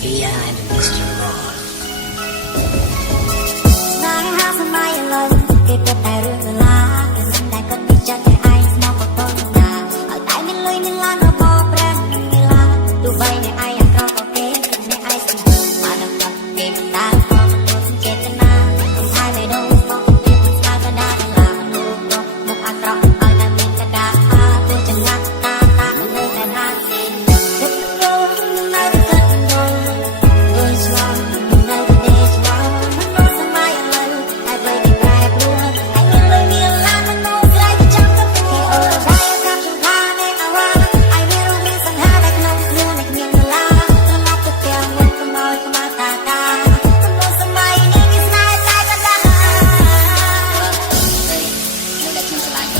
Fia and Mr. Ross ស្នេហាសម័យឥឡូវគេគិតតែរឿងដុល្លារគេមិនដែលគិតពីចិត្តតែឯងស្មោះក៏ប៉ុណ្ណាឲ្យតែមានលុយមានឡានរបស់ព្រះមានឡានទោះបីអ្នកឯងអាក្រក់ក៏គេអ្នកឯងស្គាល់បានដល់គេមិនដែលក៏មនុស្សចេតនាខ្ញុំហើយមិនដឹងមកពីស្គាល់កណ្ដាលឡានលោកក៏មកអាក្រក់ឲ្យតែមានកណ្ដាលទោះចង្អាក់តាមិននៅតែណាទេគិតទៅនៅគិតទៅដូចស្លាប់នៅតែស្លាប់មនុស្សសម័យឥឡូវតែបីគេប្រែប្រួលហើយមានលុយមានឡានមនុស្សក្រៃចាំទៅគេអូរ៉ៃតាមចង្ហានៃអាវ៉ាហើយមានរូបមានសង្ហាដែលក្នុងខ្លួននៃគ្មានដុល្លារត្រឡប់ទៅផ្ទះវិញកុំឲ្យក្បាលតាមនុស្សសម័យនេះមានស្នេហ៍តែកណ្ដាលនៅតែខ្ញុំឆ្លាញ់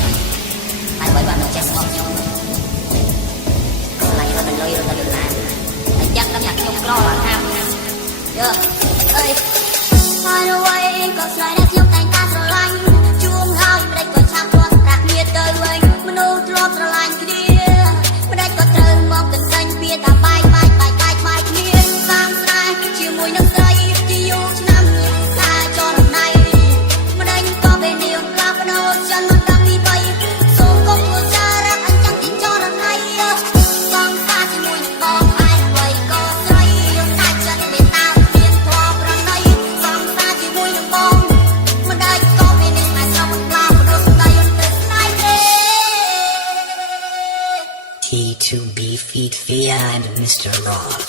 ហើយបើបានមកចេះស្មោះខ្ញុំឆ្លាញ់រត់ទៅលុយរត់ទៅដុល្លារតែចាំដល់ញ៉ាំខ្ញុំក្រអត់ហាមយើអើយហើយអ្វីក៏ស្នេហ៍ដែលខ្ញុំតែងតែស្រឡាញ់ជួងហើយមិនដេចក៏ឆាប់ទាត់ប្រាក់គ្នាទៅវិញមនុស្សធ្លាប់ស្រឡាញ់គ្នាមិនដេចក៏ត្រូវមកកន្សែងពីតាបាយគ្នាសាងស្រែជាមួយនឹងស្រីជាយូរឆ្នាំតែចរណៃមិនដេចក៏ពេលនាងក្លាប់ដោចិនមកតាំងពីបីសូមកុំធ្វើសារៈអញ្ចឹងទីចរណៃសងសាជាមួយនឹងបងឯងអ្វីក៏ស្រីតែចិត្តមេត្តាមានធម៌ប្រណីសងសាជាមួយនឹងបងមិនដេចក៏ពេលនេះតែចង់ក្លាប់ដោស្ដីទៅស្នេហ៍ទេ T2B Feed Fia and Mr. Ross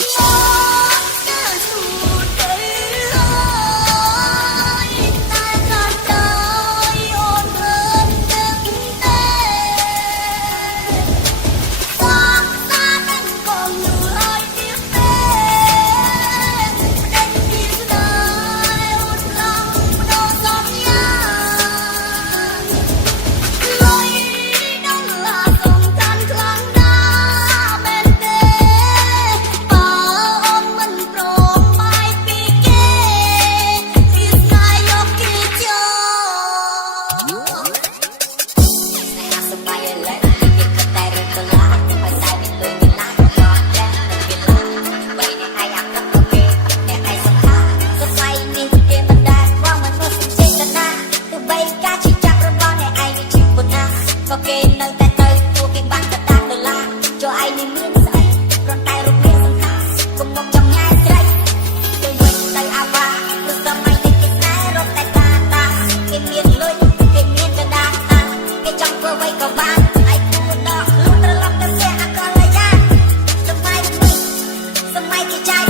ក៏គេនៅតែទៅពួកគេបានកតាដុល្លារចូលឯងនេះមានស្អីគ្រាន់តែរូបភាពសង្ខារកុំមកចំញ៉ែស្រីទៅវិញទៅអាវ៉ាព្រោះសម័យនេះគេស្នេហ៍រកតែតាគេមានលុយគេមានកណ្ដាលគេចង់ធ្វើអ្វីក៏បានឯងគួរដកខ្លួនត្រឡប់ទៅផ្ទះអកលយាសម័យនេះសម័យគេចាយ